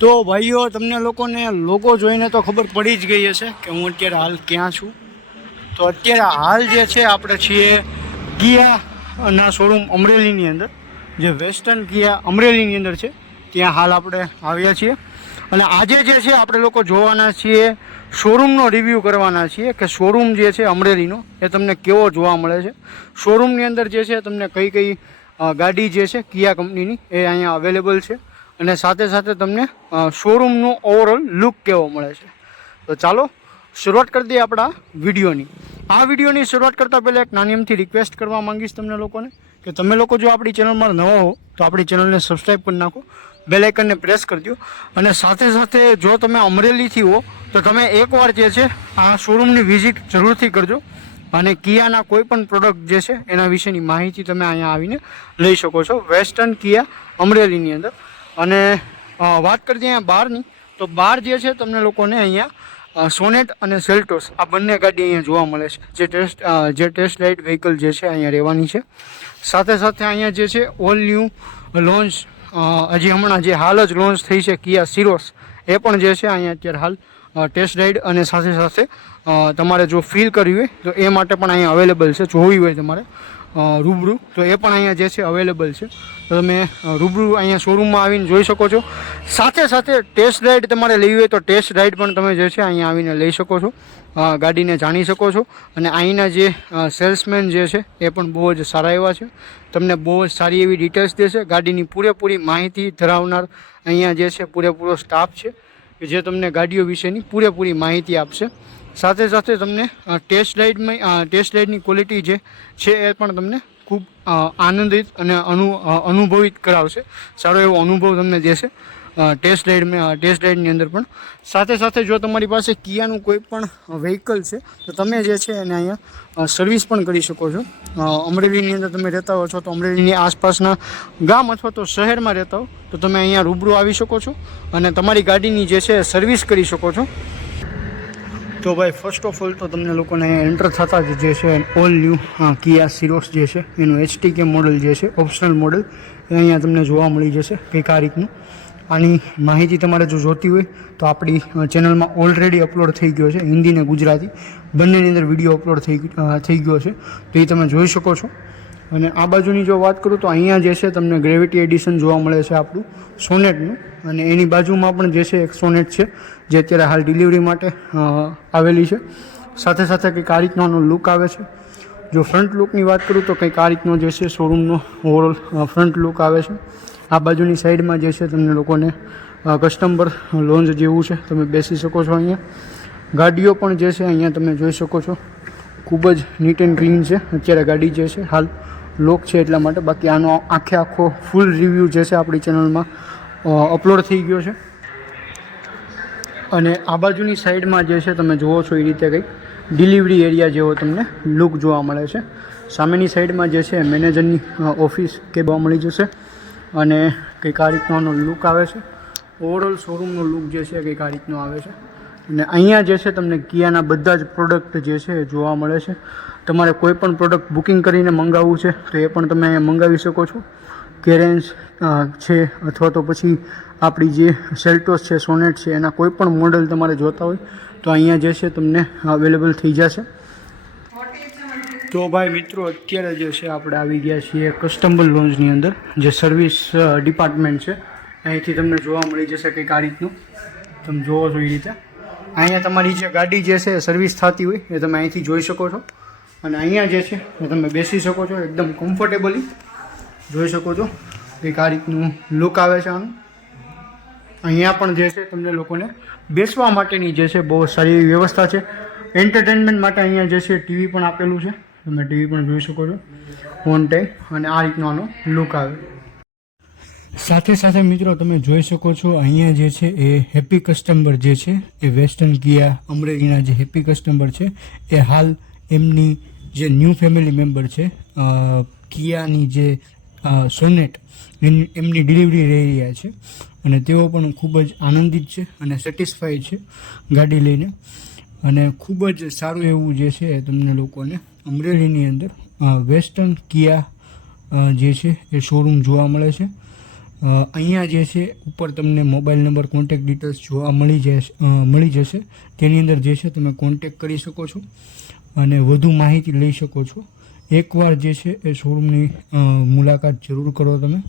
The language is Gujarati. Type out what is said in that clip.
તો ભાઈઓ તમને લોકોને લોગો જોઈને તો ખબર પડી જ ગઈ હશે કે હું અત્યારે હાલ ક્યાં છું. તો અત્યારે હાલ જે છે આપણે છીએ કિયાના શોરૂમ અમરેલીની અંદર, જે વેસ્ટર્ન કિયા અમરેલીની અંદર છે, ત્યાં હાલ આપણે આવ્યા છીએ. અને આજે જે છે આપણે લોકો જોવાના છીએ, શોરૂમનો રિવ્યૂ કરવાના છીએ કે શોરૂમ જે છે અમરેલીનો એ તમને કેવો જોવા મળે છે. શોરૂમની અંદર જે છે તમને કઈ કઈ ગાડી જે છે કિયા કંપનીની એ અહીંયા અવેલેબલ છે, અને સાથે સાથે તમને શોરૂમનું ઓવરઓલ લુક કેવો મળે છે. તો ચાલો શરૂઆત કરી દઈએ આપણા વિડીયોની. આ વિડીયોની શરૂઆત કરતાં પહેલાં એક નાની અમથી રિક્વેસ્ટ કરવા માંગીશ તમને લોકોને કે તમે લોકો જો આપણી ચેનલમાં નવા હો તો આપણી ચેનલને સબસ્ક્રાઈબ કરી નાખો, બેલ આઇકનને પ્રેસ કરી દો. અને સાથે સાથે જો તમે અમરેલીથી હો તો તમે એકવાર જે છે આ શોરૂમની વિઝિટ જરૂરથી કરજો, અને કિયાના કોઈ પણ પ્રોડક્ટ જે છે એના વિશેની માહિતી તમે અહીંયા આવીને લઈ શકો છો વેસ્ટર્ન કિયા અમરેલીની અંદર. અને વાત કરીએ અહીંયા બહારની, તો બહાર જે છે તમને લોકોને અહીંયા સોનેટ અને સેલ્ટોસ આ બંને ગાડી અહીંયા જોવા મળે છે, જે ટેસ્ટ રાઇડ વ્હીકલ જે છે અહીંયા રહેવાની છે. સાથે સાથે અહીંયા જે છે ઓલ ન્યૂ લોન્ચ હજી હમણાં જે હાલ જ લોન્ચ થઈ છે કિયા સિરોસ, એ પણ જે છે અહીંયા અત્યારે હાલ ટેસ્ટ રાઇડ અને સાથે સાથે તમારે જો ફીલ કરવી હોય તો એ માટે પણ અહીંયા અવેલેબલ છે. જોવી હોય તમારે રૂબરૂ તો એ પણ અહીંયા જે છે અવેલેબલ છે. તો તમે રૂબરૂ અહીંયા શોરૂમમાં આવીને જોઈ શકો છો. સાથે સાથે ટેસ્ટ રાઇડ તમારે લેવી હોય તો ટેસ્ટ રાઇડ પણ તમે જે છે અહીંયા આવીને લઈ શકો છો, ગાડીને જાણી શકો છો. અને અહીંના જે સેલ્સમેન જે છે એ પણ બહુ જ સારા એવા છે, તમને બહુ જ સારી એવી ડિટેલ્સ દેશે. ગાડીની પૂરેપૂરી માહિતી ધરાવનાર અહીંયા જે છે પૂરેપૂરો સ્ટાફ છે કે જે તમને ગાડીઓ વિશેની પૂરેપૂરી માહિતી આપશે. સાથે સાથે તમને ટેસ્ટ રાઇડની ક્વોલિટી જે છે એ પણ તમને ખૂબ આનંદિત અને અનુભવિત કરાવશે. સારો એવો અનુભવ તમને દેશે ટેસ્ટ રાઇડની અંદર પણ. સાથે સાથે જો તમારી પાસે કિયાનું કોઈ પણ વ્હીકલ છે તો તમે જે છે એને અહીંયા સર્વિસ પણ કરી શકો છો. અમરેલીની અંદર તમે રહેતા હો છો તો અમરેલીની આસપાસના ગામ અથવા તો શહેરમાં રહેતા હો તો તમે અહીંયા રૂબરૂ આવી શકો છો અને તમારી ગાડીની જે છે સર્વિસ કરી શકો છો. તો ભાઈ ફર્સ્ટ ઓફ ઓલ તો તમને લોકોને એન્ટર થતાં જ જે છે ઓલ ન્યૂ કિયા સિરોસ જે છે એનું HTK મોડલ જે છે ઓપ્શનલ મોડલ એ અહીંયા તમને જોવા મળી જશે કંઈક આ રીતનું. આની માહિતી તમારે જો જોતી હોય તો આપણી ચેનલમાં ઓલરેડી અપલોડ થઈ ગયો છે, હિન્દી ને ગુજરાતી બંનેની અંદર વિડીયો અપલોડ થઈ ગયો છે, તો એ તમે જોઈ શકો છો. અને આ બાજુની જો વાત કરું તો અહીંયા જે છે તમને ગ્રેવિટી એડિશન જોવા મળે છે આપણું સોનેટનું, અને એની બાજુમાં પણ જે છે એક સોનેટ છે જે અત્યારે હાલ ડિલિવરી માટે આવેલી છે. સાથે સાથે કંઈક આ રીતનો લુક આવે છે. જો ફ્રન્ટ લુકની વાત કરું તો કંઈક આ રીતનો જે છે શોરૂમનો ઓવરઓલ ફ્રન્ટ લુક આવે છે. આ બાજુની સાઈડમાં જે છે તમને લોકોને કસ્ટમર લોન્જ જેવું છે, તમે બેસી શકો છો. અહીંયા ગાડીઓ પણ જે છે અહીંયા તમે જોઈ શકો છો, ખૂબ જ નીટ એન્ડ ક્લીન છે. અત્યારે ગાડી જે છે હાલ લોક છે એટલા માટે, બાકી આનો આખો ફૂલ રિવ્યૂ જે છે આપણી ચેનલમાં અપલોડ થઈ ગયો છે. અને આ બાજુની સાઈડમાં જે છે તમે જુઓ છો એ રીતે કંઈક ડિલિવરી એરિયા જેવો તમને લુક જોવા મળે છે. સામેની સાઈડમાં જે છે મેનેજરની ઓફિસ કે જોવા મળી જશે, અને કંઈક આ રીતનો લુક આવે છે. ઓવરઓલ શોરૂમનો લુક જે છે કંઈક આ રીતનો આવે છે. અને અહીંયા જે છે તમને કિયાના બધા જ પ્રોડક્ટ જે છે જોવા મળે છે. તમારે કોઈ પણ પ્રોડક્ટ બુકિંગ કરીને મંગાવવું છે તો એ પણ તમે અહીંયા મંગાવી શકો છો. કેરેન્સ છે અથવા તો પછી આપણી જે સેલ્ટોસ છે, સોનેટ છે, એના કોઈ પણ મોડલ તમારે જોતા હોય તો અહીંયા જે છે તમને અવેલેબલ થઈ જશે. તો ભાઈ મિત્રો અત્યારે જે છે આપણે આવી ગયા છીએ કસ્ટમર લોન્જની અંદર, જે સર્વિસ ડિપાર્ટમેન્ટ છે. અહીંથી તમને જોવા મળી જશે કંઈક આ રીતનું, તમે જોવો છો એ રીતે. અહીંયા તમારી જે ગાડી જે છે સર્વિસ થતી હોય એ તમે અહીંથી જોઈ શકો છો. અને અહીંયા જે છે એ તમે બેસી શકો છો, એકદમ કમ્ફર્ટેબલી જોઈ શકો છો. કંઈક આ રીતનું લુક આવે છે આનું. અહીંયા પણ જે છે તમને લોકોને બેસવા માટેની જે છે બહુ સારી એવી વ્યવસ્થા છે. એન્ટરટેનમેન્ટ માટે અહીંયા જે છે ટીવી પણ આપેલું છે, તમે ટીવી પણ જોઈ શકો છો ઓન ટાઈમ. અને આ રીતનો આનો લુક આવે. સાથે સાથે મિત્રો તમે જોઈ શકો છો અહીંયા જે છે એ હેપી કસ્ટમર જે છે એ વેસ્ટર્ન કિયા અમરેલીના જે હેપી કસ્ટમર છે એ હાલ એમની જે ન્યૂ ફેમિલી મેમ્બર છે કિયાની જે સોનેટ એમની ડિલિવરી રહી રહ્યા છે, અને તેઓ પણ ખૂબ જ આનંદિત છે અને સેટિસ્ફાઈડ છે ગાડી લઈને. અને ખૂબ જ સારું એવું જે છે તમને લોકોને અમરેલીની અંદર વેસ્ટર્ન કિયા જે છે એ શોરૂમ જોવા મળે છે. અહીંયા જે છે ઉપર તમને મોબાઈલ નંબર કોન્ટેક્ટ ડિટેલ્સ જોવા મળી જશે. તેની અંદર જે છે તમે કોન્ટેક્ટ કરી શકો છો અને વધુ માહિતી લઈ શકો છો. એકવાર જે છે એ શોરૂમની મુલાકાત જરૂર કરો તમે.